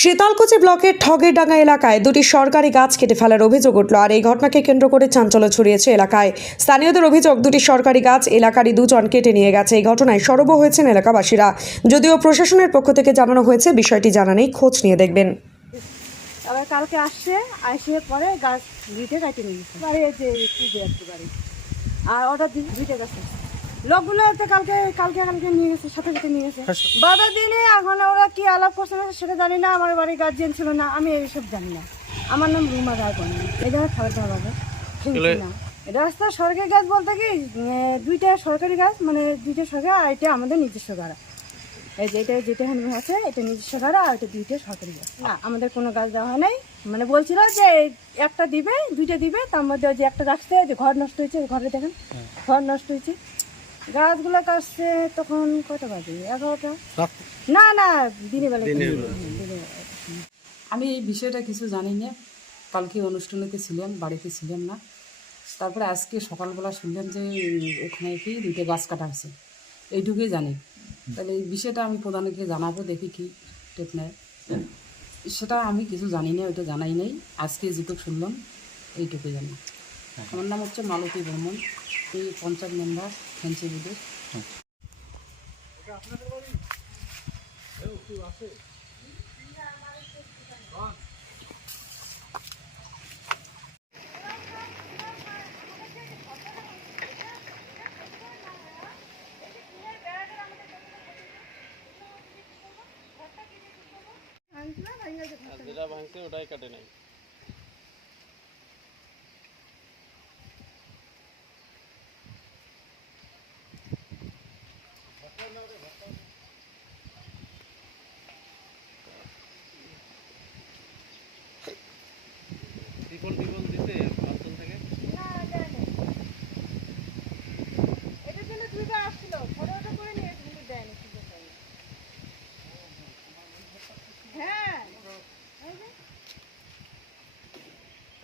শীতলকুচি ব্লকের ঠগেরডাঙ্গা এলাকায় দুটি সরকারি গাছ কেটে ফেলার অভিযোগ উঠল, আর এই ঘটনাকে কেন্দ্র করে চাঞ্চল্য ছড়িয়েছে এলাকায়। স্থানীয়দের অভিযোগ, দুটি সরকারি গাছ এলাকারই দুজন কেটে নিয়ে গেছে। এই ঘটনায় সরব হয়েছেন এলাকাবাসীরা। যদিও প্রশাসনের পক্ষ থেকে জানানো হয়েছে, বিষয়টি জানা নেই খোঁজ নিয়ে দেখবেন। কালকে আসছে আসে পরে গাছ দুইটা কাটে নিয়ে গেছে বাড়ি এই যে পুজো আর দিয়ে দুইটা। লোকগুলো তো কালকে কালকে কালকে নিয়ে গেছে সাথে সাথে নিয়ে গেছে। বাধা দিনে এখন ওরা কি আলাপ করছে না সেটা জানি না আমার বাড়ির গার্জিয়ান ছিল না আমি এইসব জানি না। আমার নাম রুমা রায় এই জায়গায় খাবার দেওয়া হবে না। রাস্তা সরকারি গাছ বলতে কি দুইটা সরকারি গাছ মানে দুইটা সরকারি আর এটা আমাদের নিজস্ব গাড়া এই যে এটা যেটা হ্যান্ড আছে এটা নিজস্ব গাড়া আর এটা দুইটা সরকারি গাছ। না আমাদের কোনো গাছ দেওয়া হয় নাই। মানে বলছিল যে একটা দিবে দুইটা দিবে তার মধ্যে যে একটা রাখছে যে ঘর নষ্ট হয়েছে ঘরে দেখেন ঘর নষ্ট হয়েছে। গাছগুলো কাটছে তখন কটা বাজে? এগারোটা? না না দিনের বেলা আমি এই বিষয়টা কিছু জানি না। কালকে অনুষ্ঠানেতে ছিলাম বাড়িতে ছিলাম না। তারপরে আজকে সকালবেলা শুনলাম যে ওখানে কি দুইটা গাছ কাটা হয়েছে। এইটুকুই জানি। তাহলে এই বিষয়টা আমি প্রধানকে জানাব দেখি কি টেপ নেয়। সেটা আমি কিছু জানি না ওইটা জানাই নাই। আজকে যেটুকু শুনলাম এইটুকুই জানি। আমার নাম হচ্ছে মালতী বর্মন। এই পঞ্চায়েত মেম্বার ফেন্সি বুধের যেটা ভাঙছে ওটাই কাটে নাই ত্রিপল টিপল দিতে অঞ্চল থেকে এটার জন্য দুইটা আসছিল ফটোটা করে নিয়েছে কিন্তু দেয়নি কিছু দেয়নি। হ্যাঁ এই যে। টাকা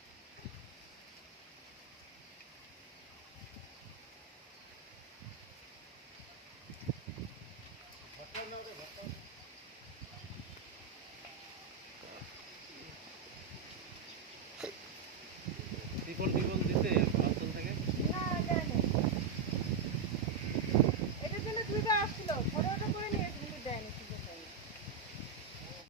Well, no,